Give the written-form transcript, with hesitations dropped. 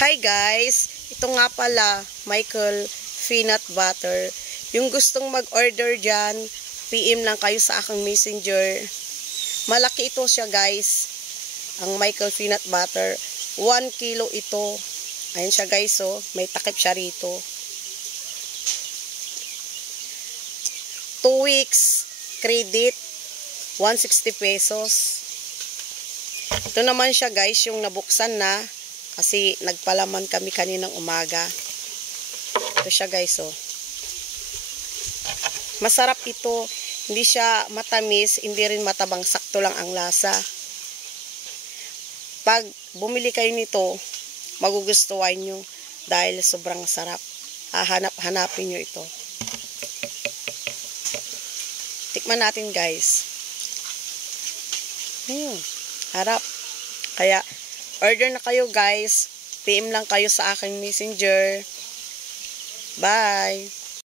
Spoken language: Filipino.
Hi guys! Ito nga pala, Michael Peanut Butter. Yung gustong mag-order dyan, PM lang kayo sa aking messenger. Malaki ito siya guys, ang Michael Peanut Butter. 1 kilo ito. Ayan siya guys, oh. May takip siya rito. 2 weeks credit, 160 pesos. Ito naman siya guys, yung nabuksan na. Kasi nagpalaman kami kaninang umaga. Ito siya guys, oh. Masarap ito. Hindi siya matamis, hindi rin matabang. Sakto lang ang lasa. Pag bumili kayo nito, magugustuhan nyo dahil sobrang sarap. Hanapin nyo ito. Tikman natin guys. Harap. Kaya order na kayo guys. PM lang kayo sa aking messenger. Bye!